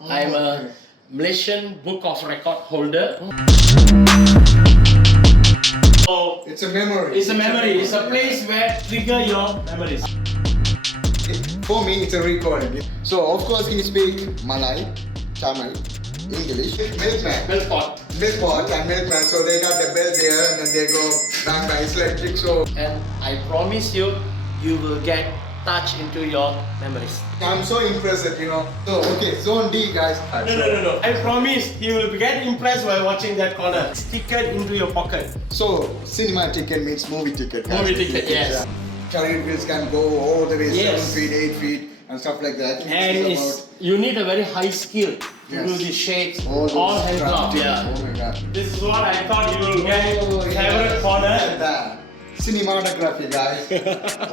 I'm a Malaysian Book of Record holder. So It's a memory. it's a memory. It's a place where trigger your memories. For me, it's a recording. So, of course, he speaks Malay, Tamil, English, milkman. Milpot. Milkpot and milkman. So they got the bell there and then they go bang bang. It's like jigsaw. And I promise you, you will get touched into your memories. I'm so impressed, So, okay, zone D, guys. No. I promise you will get impressed while watching that corner. Stick it into your pocket. So, cinema ticket means movie ticket. Guys. Movie ticket, yes. Career wheels can go all the way Yes. 7 feet, 8 feet, and stuff like that. I think And this is you need a very high skill to Yes. do these shapes. about All handcraft, yeah. Oh my god. This is what I thought you will get. Favorite corner. That. Cinematography, guys.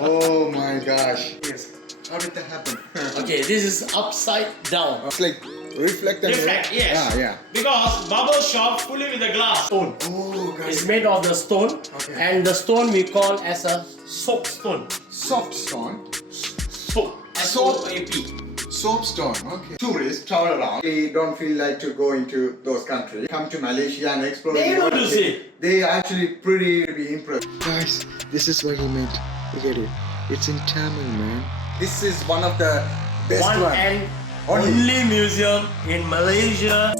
Oh my gosh. Yes. How did that happen? Okay, this is upside down. It's like reflect and Reflect, yes. Yeah. Because bubble shop fully with the glass stone. Oh, guys. It's made of the stone, Okay. and the stone we call as a soap stone. Soft stone. Soap. S-O-A-P. Soapstone, okay. Tourists travel around. They don't feel like to go into those countries. Come to Malaysia and explore. They the want to world. see. They actually pretty be impressed. Guys, this is what he meant. Look at it. It's in Tamil, man. This is one of the best One and Only. only museum in Malaysia.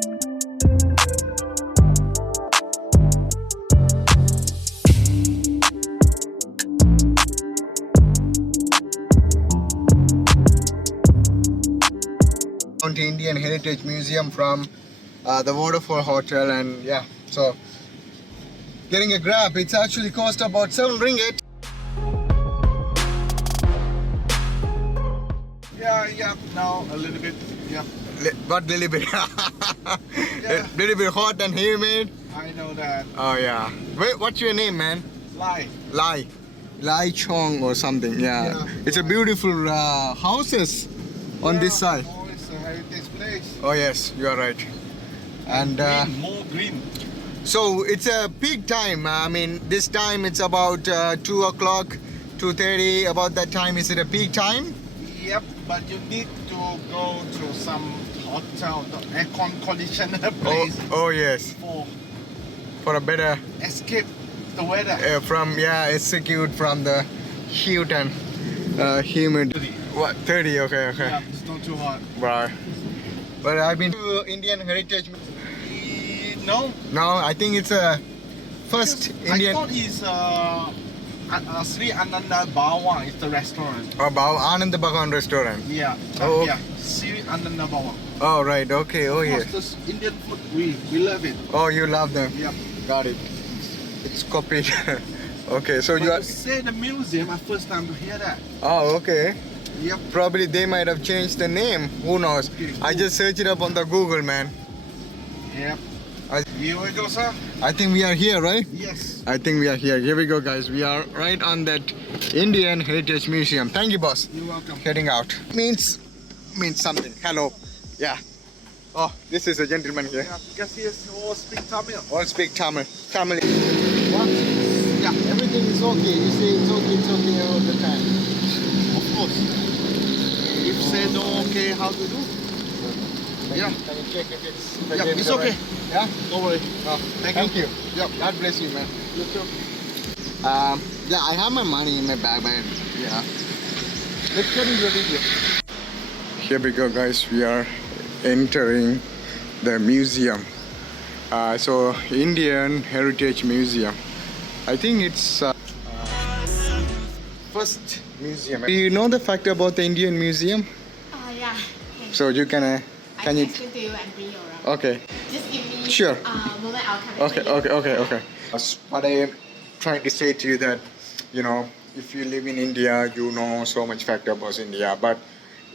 Indian Heritage Museum from the Waterfall Hotel, and yeah, so getting a grab, it's actually cost about 7 ringgit. Yeah, now a little bit, yeah. But little bit, Yeah. little bit hot and humid. I know that. Oh yeah. Wait, what's your name, man? Lie. Lai Chong or something. Yeah. Yeah. It's a beautiful houses on this side. Oh, it's a heritage place. Oh yes, you are right. And Green, more green. so it's a peak time. I mean, this time it's about 2 o'clock, 2:30. About that time, is it a peak time? Yep, but you need to go to some hotel, the aircon conditioner place Oh yes, for a better escape the weather. execute from the heat and humid. 30. What 30? Okay. Yeah, it's not too hot. Right. But I've been to Indian Heritage. No, No, I think it's a first Indian. I thought it's Sri Ananda Bawang is the restaurant. About Anand Bhagan restaurant. Yeah. Oh. Yeah. Sri Ananda Bawang. Oh right, okay. Oh yes. This Indian food, we love it. Oh, you love them. Yep. Got it. It's copied. Okay, so But you are. you say the museum, I first time to hear that. Oh, okay. Yep. Probably they might have changed the name. Who knows? I just searched it up on the Google, man. Yep. I- Here we go, sir. I think we are here, right? Yes. I think we are here. Here we go, guys. We are right on that Indian Heritage Museum. Thank you, boss. You're welcome. Heading out. Means something. Hello. Yeah. Oh, this is a gentleman here. Yeah, because he all speak Tamil. All speak Tamil. Tamil. What? Yeah, Everything is okay. You say it's okay all the time. of course. If say no, okay, how to do? Yeah. Can you check if it's Yeah, it's okay. Yeah? Don't worry. Oh, thank you. Yep. God bless you, man. You too. Yeah, I have my money in my bag, but yeah. Let's get into the video. Here we go, guys. We are entering the museum. So, Indian Heritage Museum. I think it's first museum. Do you know the fact about the Indian Museum? Yeah. So you can I can you? explain to you and bring you around. Okay. Just give me Sure. a moment, I'll come and Okay. What I am trying to say to you that, if you live in India, you know so much fact about India. But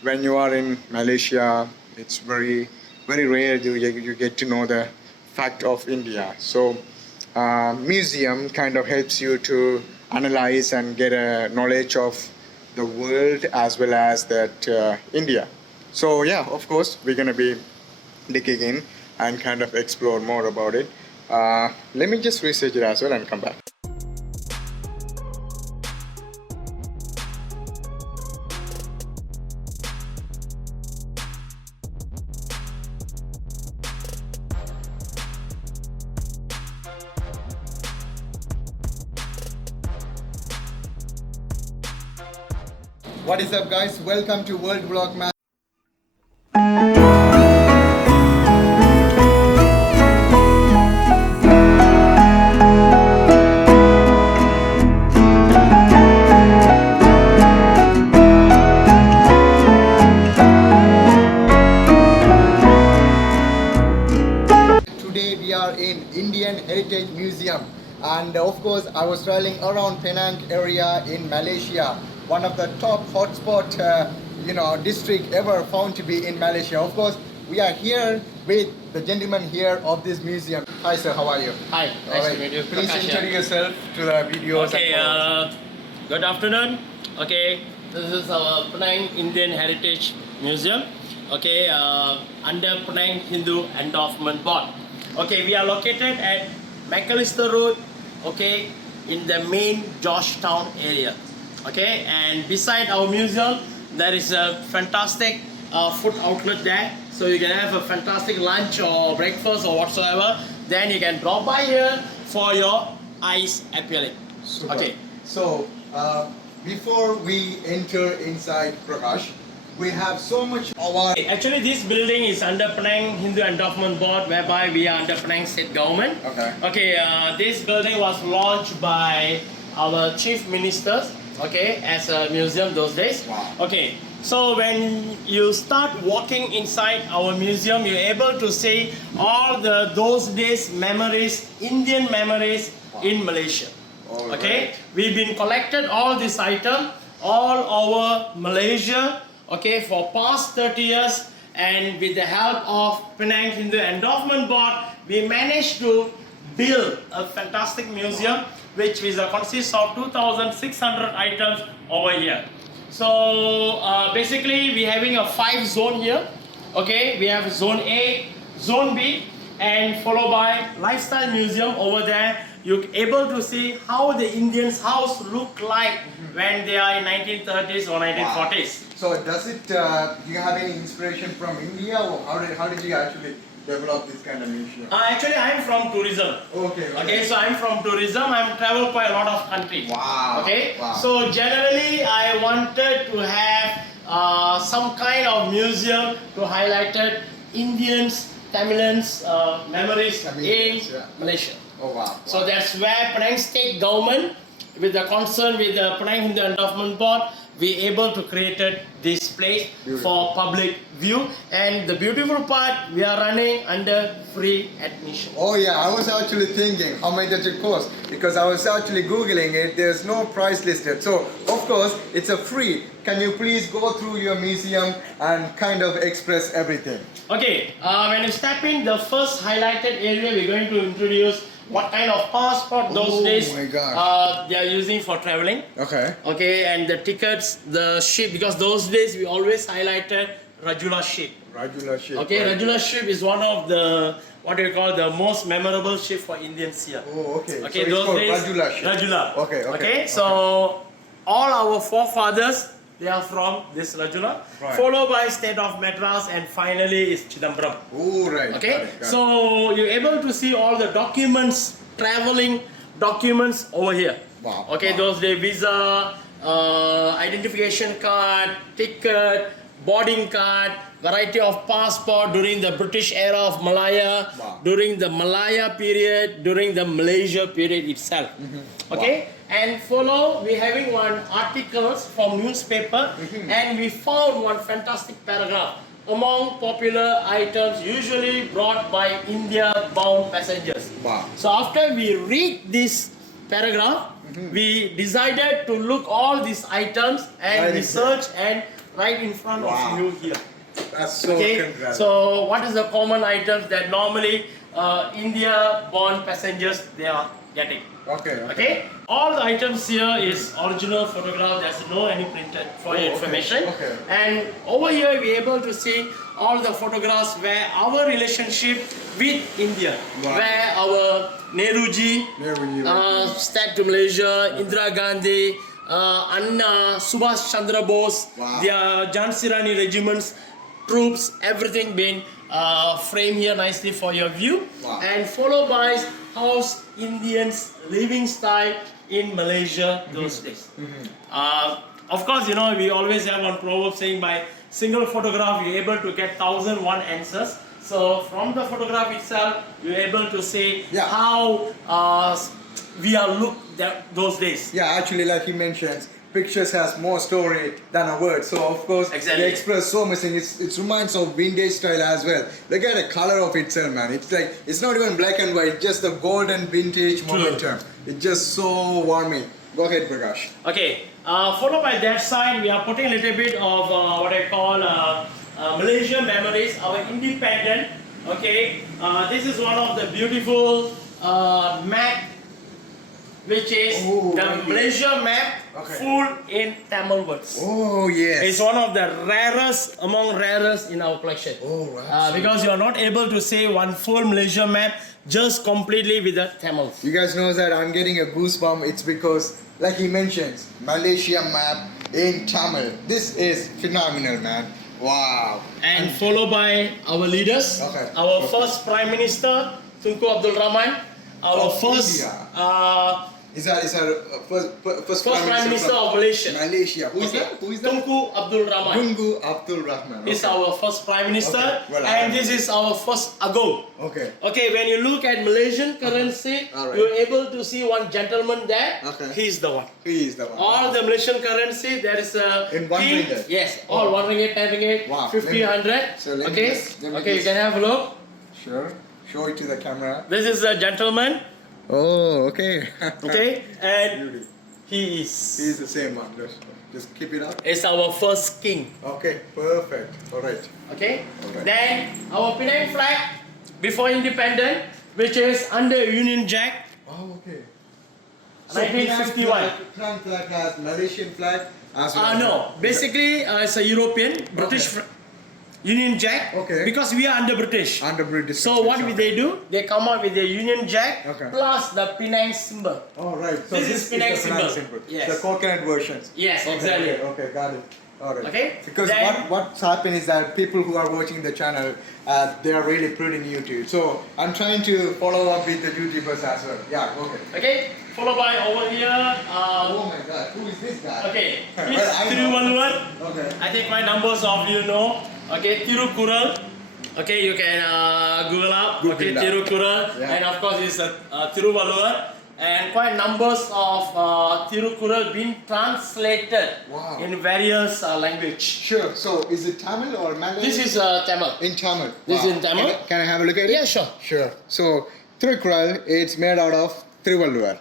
when you are in Malaysia, it's very, very rare you get to know the fact of India. So, museum kind of helps you to analyze and get a knowledge of the world as well as that India. So yeah, of course, we're gonna be digging in and kind of explore more about it. Let me just research it as well and come back. What is up, guys? Welcome to World Vlog Man. Today we are in Indian Heritage Museum, and of course I was traveling around Penang area in Malaysia, one of the top hotspot district ever found to be in Malaysia. Of course we are here with the gentleman here of this museum. Hi sir, how are you? Hi, nice to meet you. Please Prakash here. introduce yourself to the videos. Okay, good afternoon. Okay, this is our Penang Indian Heritage Museum. Okay, under Penang Hindu Endowment Board. Okay, we are located at Macalister Road. Okay, in the main Georgetown area. Okay, and beside our museum, there is a fantastic food outlet there. So you can have a fantastic lunch or breakfast or whatsoever. Then you can drop by here for your eyes appealing. Super. Okay. So before we enter inside, Prakash, we have so much of our. Actually, this building is under Penang Hindu Endowment Board, whereby we are under Penang State Government. Okay. Okay. This building was launched by our chief ministers. Okay, as a museum those days. Wow. Okay. So when you start walking inside our museum, you're able to see all those days memories, Indian memories in Malaysia. All Okay, right. we've been collected all this item all over Malaysia. Okay, for past 30 years, and with the help of Penang Hindu Endowment Board, we managed to build a fantastic museum which consists of 2,600 items over here. So basically we're having a 5 zone here. Okay, we have zone A, zone B, and followed by lifestyle museum over there. You're able to see how the Indians' house look like when they are in 1930s or 1940s. So does it? Do you have any inspiration from India, or how did you actually develop this kind of museum? Actually, I'm from tourism. Okay. Okay, so I'm from tourism. I've traveled quite a lot of countries. Wow. Okay, Wow. so generally I wanted to have some kind of museum to highlight Indians, Tamilians memories in yeah. Malaysia. Oh wow. So that's where Penang State Government, with the concern with the Penang Hindu Endowment Board, we able to create this place Beautiful. for public view. And the beautiful part, we are running under free admission. Oh yeah, I was actually thinking how much does it cost, because I was actually googling it. There's no price listed. So of course it's a free. Can you please go through your museum and kind of express everything? Okay, when you step in the first highlighted area, we're going to introduce what kind of passport those Oh days my gosh. they are using for traveling. Okay. Okay, and the tickets, the ship, because those days we always highlighted Rajula ship. Rajula ship. Okay, right. Rajula ship is one of the what do you call the most memorable ship for Indians here. Oh okay. Okay, so it's those called days Rajula ship. Rajula. Okay. So all our forefathers, they are from this Rajula, Right. followed by state of Madras, and finally is Chidambaram. Oh right. Okay, Got it. so you're able to see all the documents, traveling documents over here. Wow. Okay, Wow. those day visa, identification card, ticket, boarding card, variety of passport during the British era of Malaya, Wow. during the Malaya period, during the Malaysia period itself. Okay, and follow we having one articles from newspaper, and we found one fantastic paragraph among popular items usually brought by India-bound passengers. Wow. So after we read this paragraph, we decided to look all these items and Right in research and right in front Wow. of you here. That's so Okay, congrats. so what is the common items that normally India-born passengers they are getting? Okay. All the items here is original photograph. There's no any printed for your okay, information. okay. And over here we're able to see all the photographs where our relationship with India, Wow. where our Nehruji, Nehruji, step to Malaysia, Indira Gandhi, Anna, Subhash Chandra Bose, Wow. their Jhansi Rani regiments, troops, everything been framed here nicely for your view. Wow. And followed by how's Indians living style in Malaysia those days. Of course, you know, we always have one proverb saying by single photograph you're able to get 1001 answers. So from the photograph itself, you're able to say Yeah. how we are looked those days. Yeah, actually, like he mentions, pictures has more story than a word. So of course, Exactly. they express so much thing. It reminds of vintage style as well. Look at the color of itself, man. It's like it's not even black and white, just the golden vintage momentum. It's just so warming. Go ahead, Prakash. Okay, followed by that side, we are putting a little bit of what I call Malaysian memories, our independent. Okay, this is one of the beautiful map, which is Oh, the okay. Malaysia map Okay. full in Tamil words. Oh yes. It's one of the rarest among rarest in our collection. Oh, right. Because you are not able to say one full Malaysia map just completely with the Tamils. You guys know that I'm getting a goosebump. It's because, like he mentions, Malaysia map in Tamil. This is phenomenal, man. Wow. And followed by our leaders, Okay. our first Prime Minister, Tunku Abdul Rahman, our Of first India. Is that first Prime Minister of Malaysia. Malaysia. Who is Okay. that? Who is that? Tunku Abdul Rahman Tunku Abdul Rahman. is our first Prime Minister, Okay. Well, and this is our first Ago. Okay. Okay, when you look at Malaysian currency, Alright. you're able to see one gentleman there. Okay. He's the one. He is the one. All the Malaysian currency, there is a In 1 king. ringgit? Yes, all 1 ringgit, 10 ringgit, Wow. 50, Let me- 100. so let me Okay, just- let me okay, you just- can have a look. Sure. Show it to the camera. This is a gentleman. Oh, okay. Okay, and Beauty. he is. He's the same one. Just keep it up. Is our first king. Okay, perfect. All right. Okay. Alright. Then our Penang flag before independent, which is under Union Jack. Oh, okay. 1951. Penang flag has Malaysian flag as well. No, basically it's a European British Union Jack. Okay. Because we are under British. Under British. So what okay. will they do? They come up with the Union Jack Okay. plus the Penang symbol. Oh, right. So This is Penang the Penang symbol. Yes. The coconut versions. Yes, Okay, exactly. Okay, got it. All right. Okay, Because then- what's happened is that people who are watching the channel, they are really pretty new to it. So I'm trying to follow up with the YouTubers as well. Yeah. Okay. Okay. Followed by over here. Oh my God, who is this guy? Okay. Well, It's I know. Tiruvalluvar. Okay. I think quite numbers of you know. Okay, Tirukural. Okay, you can Google up. Google okay, that. Tirukural. Yeah. And of course, it's Tiruvalluvar. And quite numbers of Tirukural being translated Wow. in various language. Sure. So is it Tamil or Malay? This is Tamil. in Tamil. This is in Tamil. Can I have a look at it? Yeah, sure. Sure. So Thirukural, it's made out of Thiruvalluvar.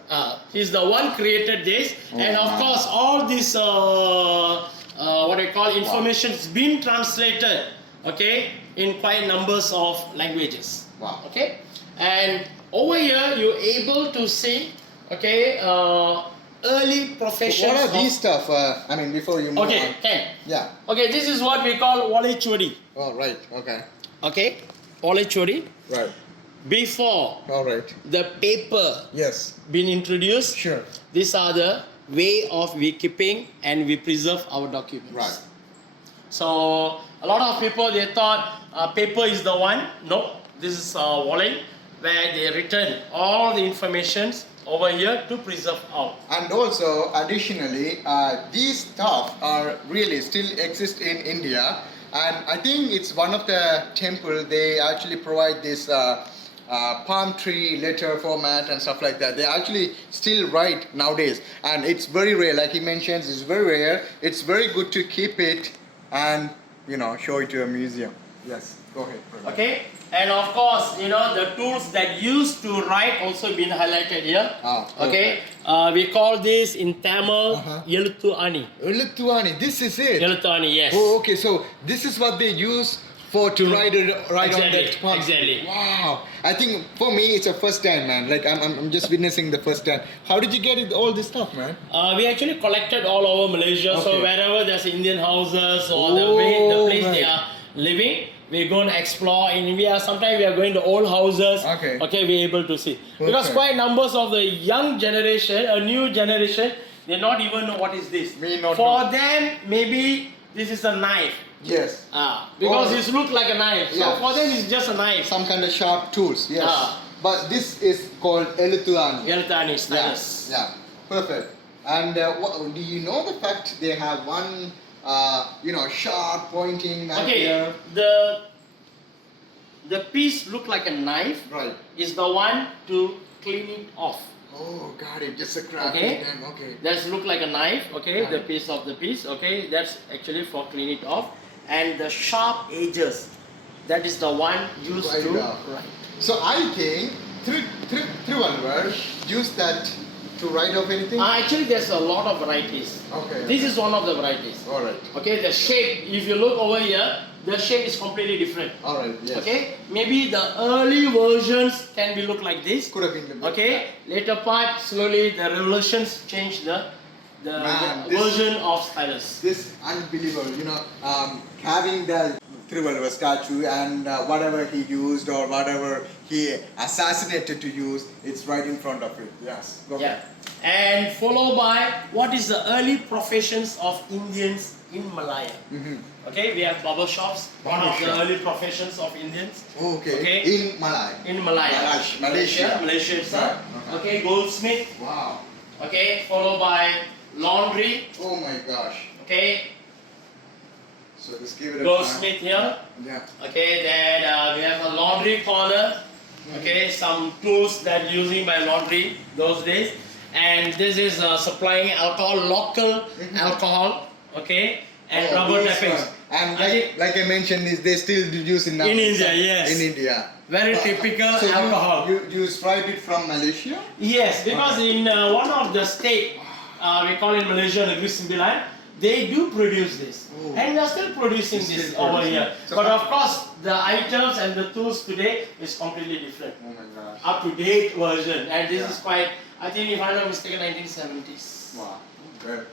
He's the one created this, and of course, all this what I call information is being translated. Okay, in quite numbers of languages. Wow. Okay, and over here you're able to see, okay, early professions. What are of- these stuff? I mean, before you move Okay, on. can. Yeah. Okay, this is what we call wali churi. Oh, right. Okay. Okay, wali churi. Right. Before All right. the paper Yes. been introduced, Sure. these are the way of we keeping and we preserve our documents. Right. So a lot of people they thought paper is the one. No, this is wallet where they written all the informations over here to preserve out. And also, additionally, these stuff are really still exist in India, and I think it's one of the temple they actually provide this palm tree letter format and stuff like that. They actually still write nowadays, and it's very rare. Like he mentions, it's very rare. It's very good to keep it and show it to a museum. Yes, go ahead. Prakash. Okay, and of course, the tools that used to write also been highlighted here. Okay, we call this in Tamil Yeluthu Ani. Uluttuani, this is it. Yeluthu Ani, yes. Oh, okay. So this is what they use to write on that palm. Exactly. Wow. I think for me it's a first time, man. Like I'm just witnessing the first time. How did you get all this stuff, man? We actually collected all over Malaysia. So Okay. wherever there's Indian houses or the Oh, place they right. are living, we're going to explore in India. Sometimes we are going to old houses. Okay. We're able to see. Because Okay. quite numbers of the young generation, a new generation, they not even know what is this. Me not For know. them, maybe this is a knife. Yes. Because Oh. it looks like a knife. So Yeah. for them, it's just a knife. Some kind of sharp tools. Yes. Ah. But this is called Eluttuani. Yeluthu Ani Yeah. stylus. Yeah. Perfect. And do you know the fact they have one, sharp pointing knife Okay, here? the piece look like a knife Right. is the one to clean it off. Oh, got it. Just a crack. Okay. Then, okay. That's look like a knife, okay, Right. the piece of the piece, okay, that's actually for clean it off. And the sharp edges, that is the one used Right to off. write. So I think Trivandrum use that to write off anything? Actually, there's a lot of varieties. Okay. This is one of the varieties. All right. Okay, the shape, if you look over here, the shape is completely different. All right. Yes. Okay, maybe the early versions can be look like this. Could have been the Okay, later part, slowly the revolutions changed the Man, this- version of stylus. This unbelievable, having the Trivandrum statue and whatever he used or whatever he assassinated to use, it's right in front of it. Yes. Go Yeah, ahead. and followed by what is the early professions of Indians in Malaya. Okay, we have barber shops, one of the Barber shop. early professions of Indians. Okay. Okay. In Malay. In Malaya. Malaysia. Malaysia itself. Right, Okay, goldsmith. Wow. Okay, followed by laundry. Oh my gosh. Okay, So just give it a goldsmith here. Yeah. Okay, then we have a laundry corner. Okay, some tools that using by laundry those days. And this is supplying alcohol, local alcohol. Okay, and Oh, rubber this tappings. one. And I think- like I mentioned, they still use in India, yes. In India. Very typical So alcohol. you sprayed it from Malaysia? Yes, because in one of the state, we call it Malaysia, Negeri Sembilan, they do produce this. Oh. And we are still producing Still this over producing. here. So- But of course, the items and the tools today is completely different. Oh my gosh. Up to date version. And this Yeah. is quite, I think if I'm not mistaken, 1970s. Wow. Good.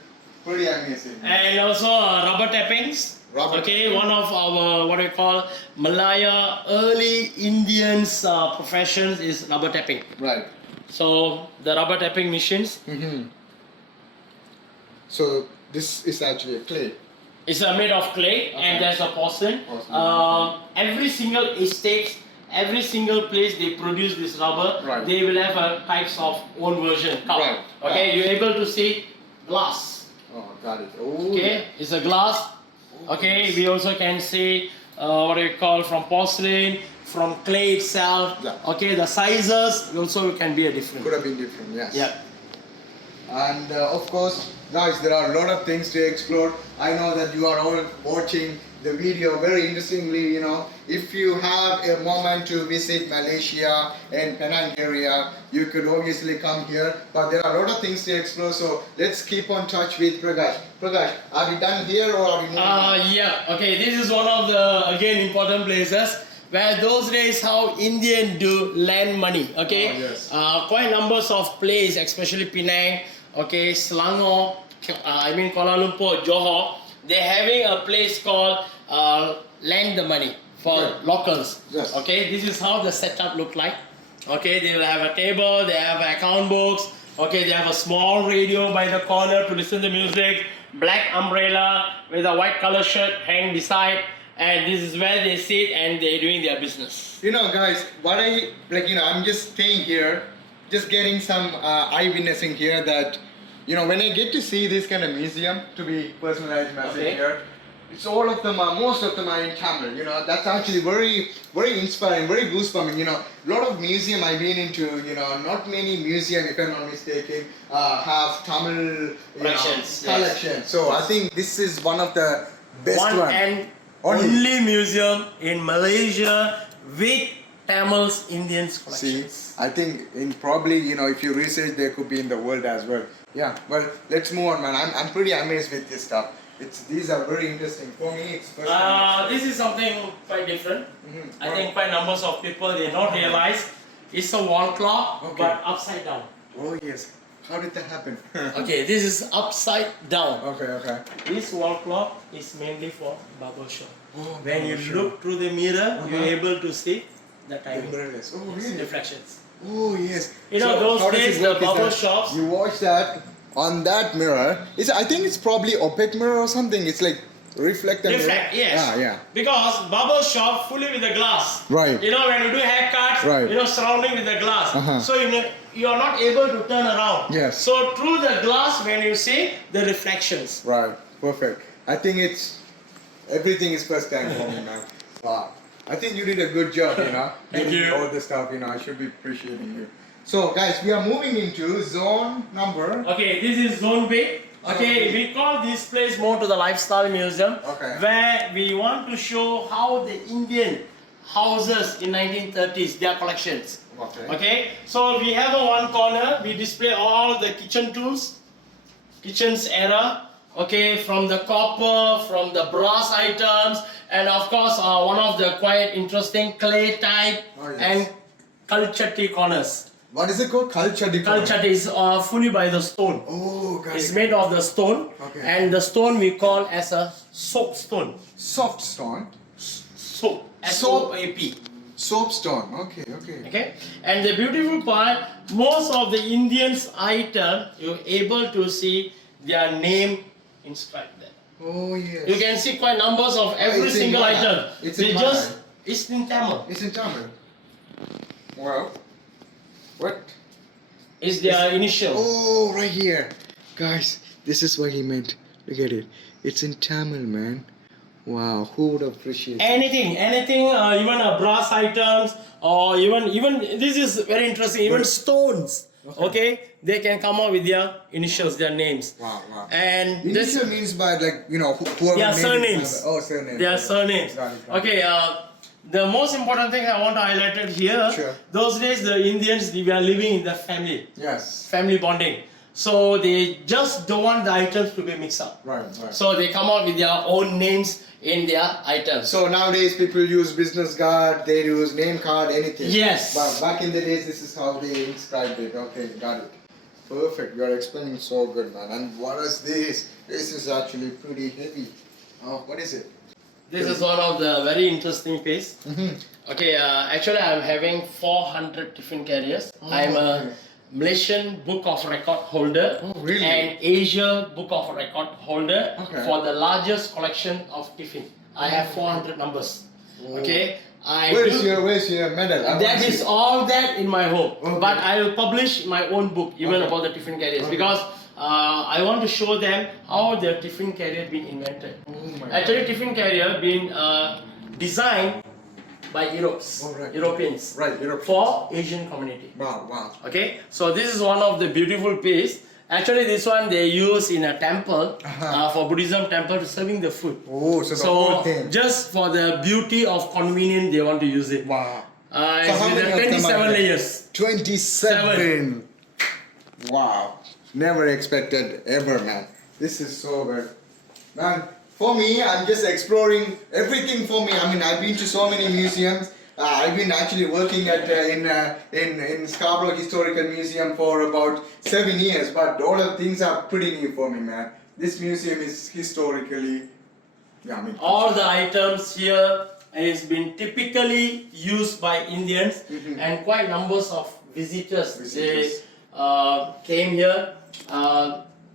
Pretty amazing. And also rubber tappings. Rubber Okay, one of our what we call Malaya early Indians professions is rubber tapping. Right. So the rubber tapping machines, So this is actually a clay. it's made of clay and there's a porcelain. Porcelain. Every single estate, every single place they produce this rubber, Right. they will have a types of own version cup. Right. Okay, you're able to see glass. Oh, got it. Oh. Okay, it's a glass. Okay, we also can see what we call from porcelain, from clay itself. Yeah. Okay, the sizes also can be a different. Could have been different, yes. Yeah. And of course, guys, there are a lot of things to explore. I know that you are all watching the video very interestingly. If you have a moment to visit Malaysia and Penang area, you could obviously come here. But there are a lot of things to explore. So let's keep on touch with Prakash. Prakash, are we done here or are we moving on? Yeah. Okay, this is one of the again important places where those days how Indian do lend money. Okay. Oh, yes. Quite numbers of places, especially Penang. Okay, Selangor. Kuala Lumpur, Johor. They're having a place called lend the money for Yeah. locals. Yes. Okay, this is how the setup look like. Okay, they will have a table, they have account books. Okay, they have a small radio by the corner to listen to music. Black umbrella with a white color shirt hang beside, and this is where they sit and they're doing their business. Guys, I'm just staying here, just getting some eye-witnessing here that, when I get to see this kind of museum, to be personalized message Okay. here, it's all of them most of them are in Tamil, that's actually very, very inspiring, very goosebumping, a lot of museum I've been into, not many museum, if I'm not mistaken, have Tamil, Collections, yes. collections. So I think this is one of the best one. And Only. only museum in Malaysia with Tamils Indians See, collections. I think probably if you research, there could be in the world as well. Yeah, well, let's move on, man. I'm pretty amazed with this stuff. These are very interesting for me. It's personally. This is something quite different. Mhm. I think quite numbers of people they not realize it's a wall clock Okay. but upside down. Oh yes. How did that happen? Okay, this is upside down. Okay. This wall clock is mainly for barber shop. Oh, When you barber shop. look through the mirror, you're able to see the timing. Mirrorless. Oh Yes, really? reflections. Oh yes. Those how does days it work the is barber that shops. You watch that on that mirror. I think it's probably opaque mirror or something. It's like reflected. Reflect, yes. Ah, yeah. Because barber shop fully with the glass. Right. You know, when you do haircuts, Right. you know, surrounding with the glass. Uh-huh. So you are not able to turn around. Yes. So through the glass, when you see the reflections. Right. Perfect. I think everything is first time for me, man. Wow. I think you did a good job, you know. Thank doing you. all the stuff, you know. I should be appreciating you. So, guys, we are moving into zone number. Okay, this is Zone B. Okay, we call this place more to the lifestyle museum, Okay. where we want to show how the Indian houses in 1930s, their collections. Okay. Okay, so we have a one corner, we display all the kitchen tools, kitchen's era, okay, from the copper, from the brass items, and of course one of the quite interesting clay type Oh, yes. and culture tea corners. What is it called? Culture decor. Culture tea is fully by the stone. Oh, got It's it. made of the stone, Okay. and the stone we call as a soap stone. Soft stone. Soap. S-O-A-P. Soapstone. Okay, okay. Okay. And the beautiful part, most of the Indians item you're able to see their name inscribed there. Oh yes. You can see quite numbers of every It's in single Malay. item. It's They in just Malay. it's in Tamil. It's in Tamil. Well, what? It's their initial. Oh, right here, guys. This is what he meant. Look at it. It's in Tamil, man. Wow, who would appreciate it? Anything, even brass items, or even this is very interesting. Even stones, okay, they can come up with their initials, their names. Wow, wow. And this, Initial means by like whoever. their made it. surnames. Oh, surnames. Their surnames. Got it, got it. Okay. The most important thing I want to highlight it here. Sure. Those days, the Indians they were living in the Yes. family bonding. So they just don't want the items to be mixed up. Right, right. So they come up with their own names in their items. So nowadays people use business card, they use name card, anything. Yes. But back in the days, this is how they inscribed it. Okay, got it. Perfect. You are explaining so good, man. And what is this? This is actually pretty heavy. Oh, what is it? This is one of the very interesting piece. Mm-hmm. Okay, actually I'm having 400 different carriers. Oh, I'm a okay. Malaysian Book of Record holder Oh, really? and Asia Book of Record holder Okay. for the largest collection of tiffin. I have 400 numbers. Oh. Okay, Where's your medal? I want that to is see. all that in my home. Okay. But I will publish my own book even Okay. about the tiffin carriers Okay. because I want to show them how the tiffin carrier been invented. Oh my Actually, tiffin carrier been designed by Oh, right. Europeans Right, Europe. for Asian community. Wow, wow. Okay, so this is one of the beautiful piece. Actually, this one they use in a temple for Buddhism temple serving the food. Oh, so the So whole thing. just for the beauty of convenience, they want to use it. Wow. It's how with many the of them 27 are there? layers. 27. Wow. Never expected ever, man. This is so good. Man, for me, I'm just exploring everything for me. I mean, I've been to so many museums. I've been actually working at in Scarborough Historical Museum for about 7 years, but all of things are pretty new for me, man. This museum is historically, yeah, I mean, All the items here has been typically used by Indians and quite numbers of visitors. They came here,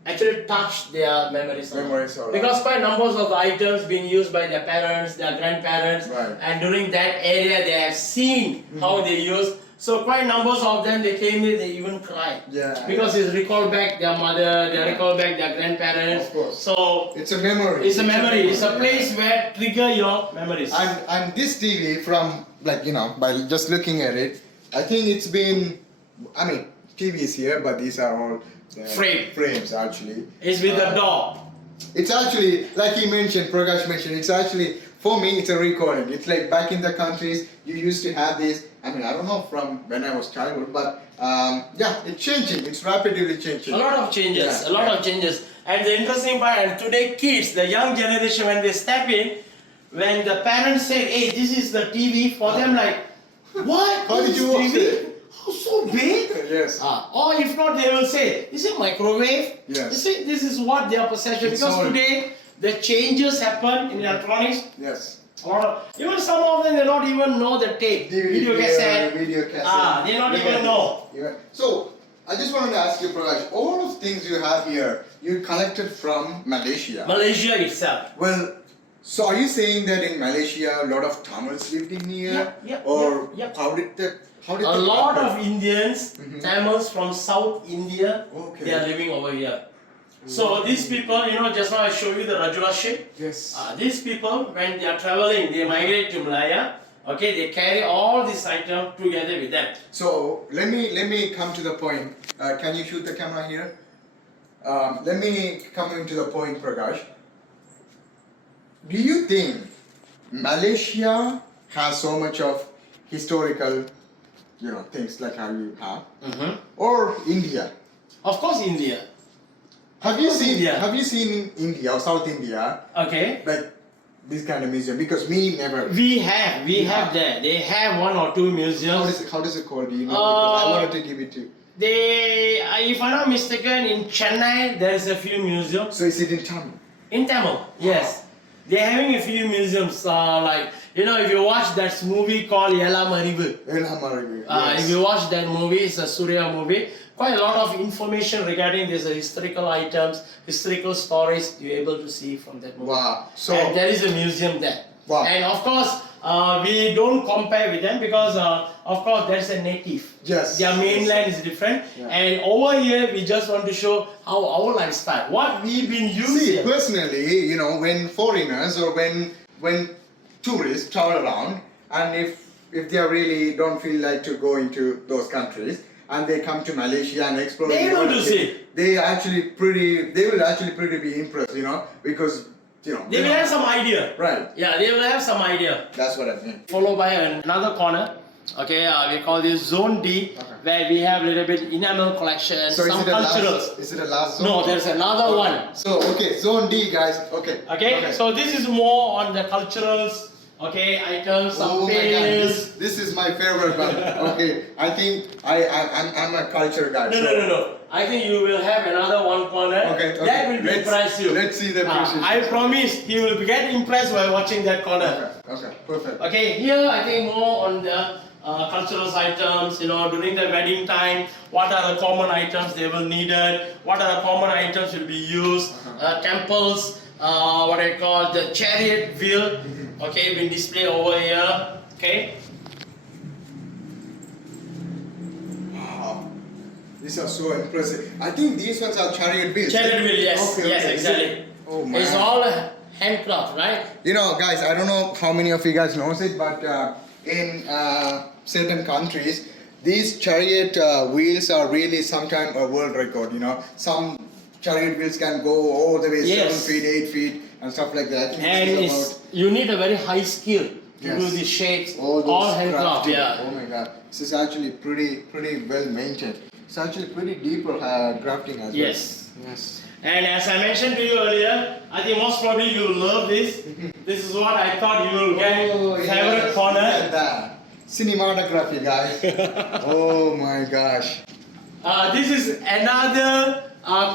actually touched their memories. a lot. Memories, all right. Because quite numbers of items being used by their parents, their grandparents, Right. and during that area they have seen how they use. So quite numbers of them they came here, they even cried. Yeah. Because it recall back their mother, they recall back their grandparents. Of course. So it's a memory. it's a memory. It's a place where trigger your memories. And this TV, from like by just looking at it, I think it's been, I mean, TV is here, but these are all frames actually. It's with the door. It's actually, like he mentioned, Prakash mentioned, it's actually, for me, it's a recording. It's like back in the countries, you used to have this, I mean, I don't know from when I was childhood, but yeah, it's changing. It's rapidly changing. A lot of changes. Yeah, a lot of changes. And the interesting part, and today kids, the young generation, when they step in, when the parents say, hey, this is the TV, for them like, what? How This did is you watch TV? it? How so big? Yes. Or if not, they will say, is it microwave? Yes. You see, this is what their perception. It's Because all- today, the changes happen in electronics. Yes. Or even some of them, they don't even know the tape. Video cassette. Video cassette. They don't Look even at know. this. Yeah. So, I just wanted to ask you, Prakash, all of things you have here, you collected from Malaysia. Malaysia itself. Well, So are you saying that in Malaysia a lot of Tamils lived in here? Or how did A that lot happen? of Indians, Tamils from South India, Okay. they are living over here. So these people, you know, just now I showed you the Rajula shape. Yes. These people, when they are traveling, they migrate to Malaya. Okay, they carry all these items together with them. So let me come to the point. Can you shoot the camera here? Let me come into the point, Prakash. Do you think Malaysia has so much of historical, things like how you have, or India? Of course, India. Have you seen India. Have you seen in India or South India Okay. like this kind of museum? Because we never. We have there. They have one or two museums. How does it called? Do you know? Because I wanted to give it to. They, if I'm not mistaken, in Chennai there's a few museums. So is it in Tamil? In Tamil, yes. They're having a few museums. Like, you know, if you watch that movie called Yela Marivu. If you watch that movie, it's a Surya movie. Quite a lot of information regarding these historical items, historical stories you're able to see from that movie. Wow. So And there is a museum there. Wow. And of course, we don't compare with them because, of course, there's a native. Yes. Their mainland is different. Yeah. And over here, we just want to show how our lifestyle, what we've been using. see, personally, when foreigners or when tourists travel around, and if they really don't feel like to go into those countries, and they come to Malaysia and explore, They able to see. They will actually pretty be impressed, because They will have some idea. Right. Yeah, they will have some idea. That's what I mean. Followed by another corner. Okay, we call this Zone D, where we have a little bit enamel collection, So some culturals. Is it the last zone? No, there's another one. So zone D, guys. Okay. Okay, so this is more on the culturals. Okay, items, some Oh my God, pails. this is my favorite one. Okay, I think I'm a culture guy. No. I think you will have another one corner. Okay. That will impress you. Let's see the appreciation. I promise he will get impressed while watching that corner. Okay, perfect. Okay, here I think more on the cultural items, during the wedding time, what are the common items they will need it, what are the common items will be used, temples, what I call the chariot wheel, okay, been displayed over here, okay. Wow, these are so impressive. I think these ones are chariot wheels. Chariot wheel, yes, Okay, yes, okay. exactly. Oh my. It's all handcraft, right? Guys, I don't know how many of you guys knows it, but in certain countries, these chariot wheels are really sometimes a world record. Some chariot wheels can go all the way Yes. 7 feet, 8 feet, and stuff like that. I think And this is you need a very high skill to Yes. do these shapes, all those all handcraft, crafting. yeah. Oh my God, this is actually pretty well maintained. It's actually pretty deep grafting as well. Yes. Yes. And as I mentioned to you earlier, I think most probably you will love this. This is what I thought you will get. Favorite Look corner. at that. Cinematography, guys. Oh my gosh. This is another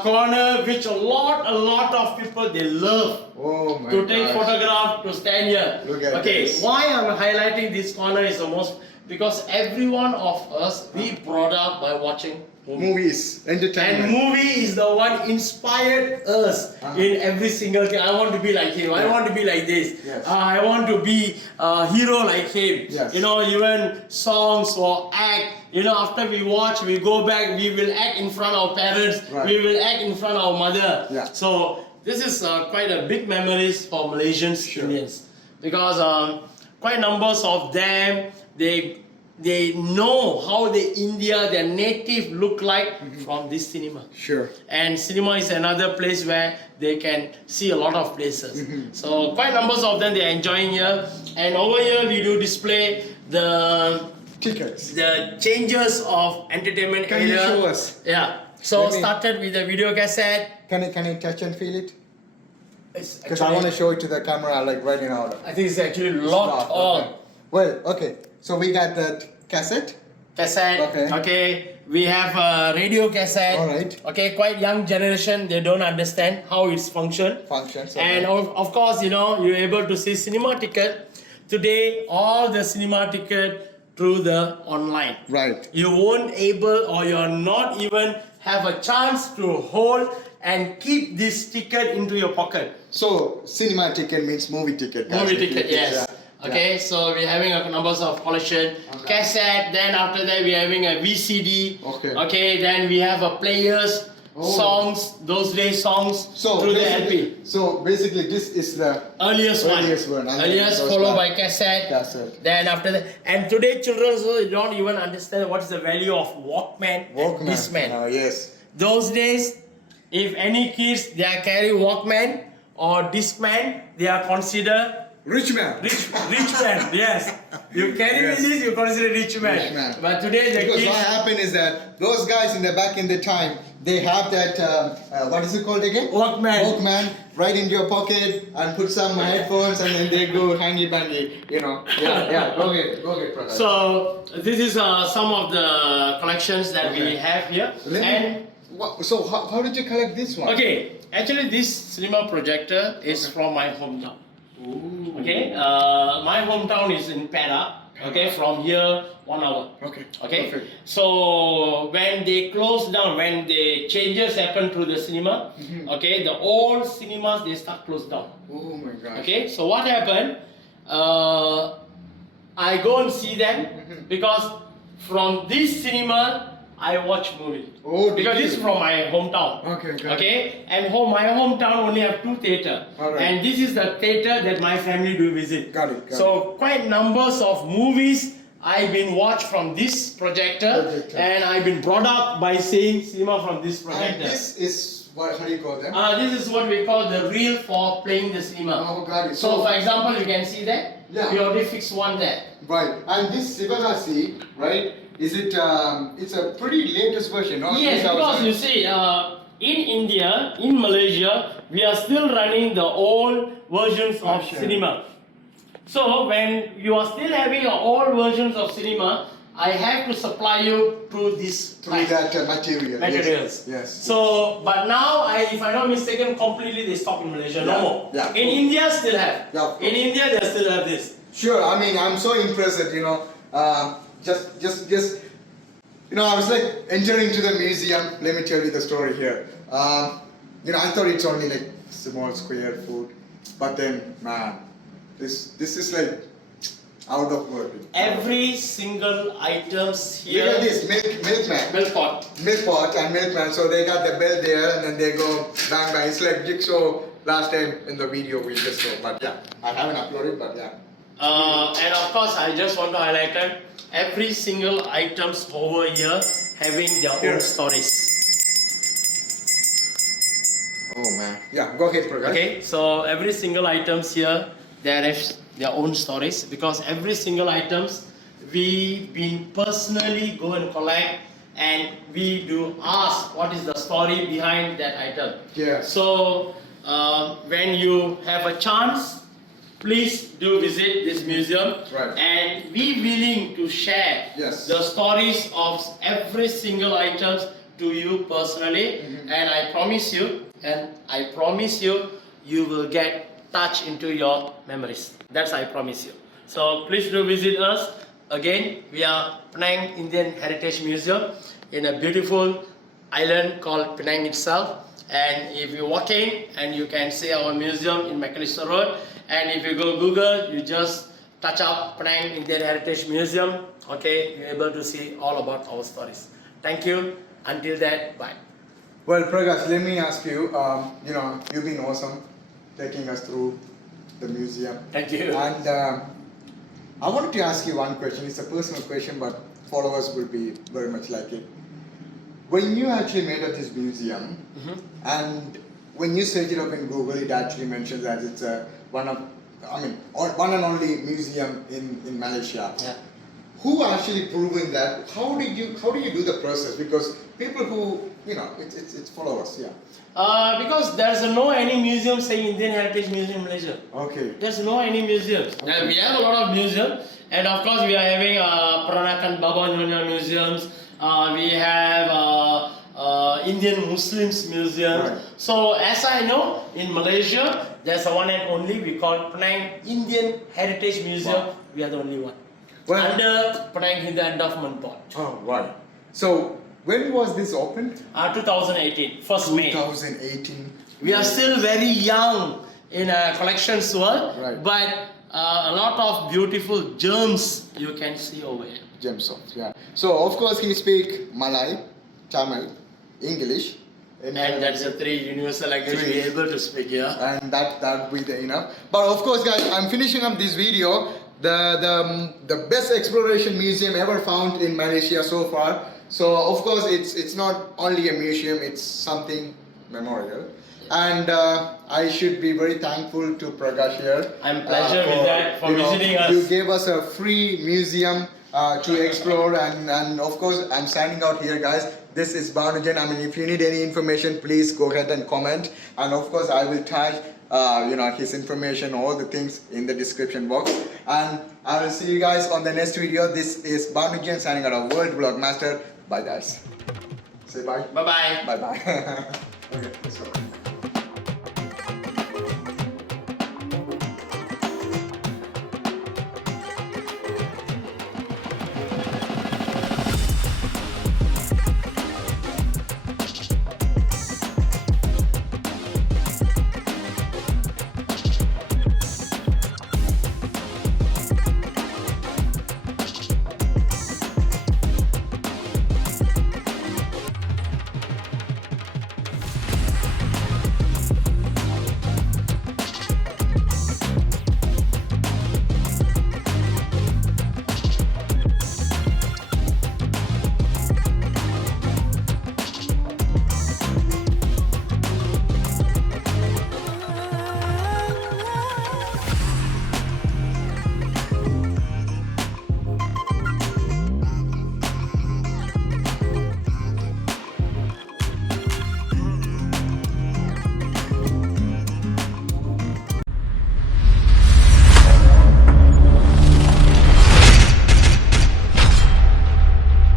corner which a lot of people they love Oh my to take gosh. photograph, to stand here. Look at Okay, this. why I'm highlighting this corner is the most because every one of us we brought up by watching Movies, entertainment. and movie is the one inspired us in every single thing. I want to be like him. I want to be like this. Yes. I want to be a hero like him. Yes. Even songs or act. After we watch, we go back. We will act in front of parents. Right. We will act in front of mother. Yeah. So this is quite a big memories for Malaysians Indians because quite numbers of them they know how their native look like from this cinema. Sure. And cinema is another place where they can see a lot of places. So quite numbers of them they are enjoying here. And over here we do display the Tickets. changes of entertainment Can area. you show us? Yeah. So Let me- started with the video cassette. Can you touch and feel it? It's Because I want to show it to the camera like right in order. I think it's actually locked on. Okay. Well, okay. So we got that cassette. Cassette. Okay. We have a radio cassette. Alright. Okay, quite young generation, they don't understand how it's function. Functions. And of course, you're able to see cinema ticket. Today, all the cinema ticket through the online. Right. You won't able or you're not even have a chance to hold and keep this ticket into your pocket. So cinema ticket means movie ticket. Guys. Movie ticket, yes. Yeah. Okay, so we're having a numbers of collection, cassette. Then after that we're having a VCD. Okay. Okay, then we have a players, songs, those days songs through the LP. So basically, this is the Earliest one. and Earliest then followed goes by cassette. Cassette. Then after that, and today children also don't even understand what is the value of Walkman, and Discman. Yes. Those days, if any kids they are carry Walkman or Discman, they are considered Rich man. rich man. Yes, you carry Yes. this, you consider rich man. Rich man. But today the Because kids. what happened is that those guys in the back in the time, they have that what is it called again? Walkman. Right into your pocket and put some headphones and then they go hangy bangy. You know. Yeah. Go ahead, Prakash. So this is some of the collections that we have here. So how did you collect this one? Okay, actually this cinema projector is from my hometown. Ooh. Okay, my hometown is in Penang. Okay, from here 1 hour. Okay. Okay. Perfect. So when they close down, when the changes happen to the cinema, okay, the old cinemas they start close down. Oh my gosh. Okay. So what happened? I go and see them because from this cinema I watch movie. Oh, did because you? this is from my hometown. Okay, got Okay, and my hometown only have 2 theater, Alright. and this is the theater that my family do visit. Got it. So quite numbers of movies I've been watched from this projector, and I've been brought up by seeing cinema from this projector. And this is how do you call them? This is what we call the reel for playing the cinema. Oh, got it. So for example, you can see that. Yeah. We already fixed one there. Right. And this Sivagasi, right? Is it? It's a pretty latest version, no? Yes, 2000. because you see, in India, in Malaysia, we are still running the old versions of cinema. So when you are still having your old versions of cinema, I have to supply you through this through that material. materials. Yes. So, but now, if I'm not mistaken, completely they stop in Malaysia. No more. Yeah. In India, still have. Yeah, of course. In India, they still have this. Sure. I mean, I'm so impressed that just I was like entering to the museum. Let me tell you the story here. I thought it's only like small square food, but then man, this is like out of world. Every single items here. Look at this milkman. Milk pot. Milk pot and milkman. So they got the bell there and then they go bang bang. It's like jigsaw last time in the video we just saw. But yeah, I haven't uploaded, but yeah. And of course, I just want to highlight that every single items over here having their own stories. Oh man. Yeah, go ahead, Prakash. Okay, so every single items here, they have their own stories because every single items we been personally go and collect and we do ask what is the story behind that item. Yeah. So when you have a chance, please do visit this museum, Right. and be willing to share Yes. the stories of every single items to you personally, and I promise you, you will get touched into your memories. That's I promise you. So please do visit us. Again, we are Penang Indian Heritage Museum in a beautiful island called Penang itself. And if you walk in, and you can see our museum in Macalister Road. And if you go Google, you just touch up Penang Indian Heritage Museum. Okay, you're able to see all about our stories. Thank you. Until that, bye. Well, Prakash, let me ask you. You've been awesome, taking us through the museum. Thank you. And I wanted to ask you one question. It's a personal question, but followers will be very much like it. When you actually made up this museum, and when you search it up in Google, it actually mentions that it's one and only museum in Malaysia. Yeah. Who actually proving that? How do you do the process? Because people who it's followers, yeah. Because there's no any museum saying Indian Heritage Museum in Malaysia. Okay. There's no any museums. Okay. We have a lot of museums, and of course we are having Peranakan Baba Nyonya museums. We have Indian Muslims museums. Right. So as I know, in Malaysia, there's a one and only we call Penang Indian Heritage Museum. Wow. We are the only one. Well, Under Penang Hindu Endowment Board. oh, right. So When was this opened? 2018, first May. 2018. We are still very young in a collections world, Right. but a lot of beautiful germs you can see over here. Gems of, yeah. So of course he speak Malay, Tamil, English, And that's the three universal language Three. we're able to speak here. and that will be enough. But of course, guys, I'm finishing up this video. The best exploration museum ever found in Malaysia so far. So of course, it's not only a museum; it's something memorial. And I should be very thankful to Prakash here. I'm pleasure with that for you know, visiting us. You gave us a free museum to explore, and of course, I'm signing out here, guys. This is Banujan. I mean, if you need any information, please go ahead and comment. And of course, I will tag his information, all the things in the description box. And I will see you guys on the next video. This is Banujan signing out of World Vlog Master. Bye, guys. Say bye. Bye bye. Bye bye. Okay, let's go.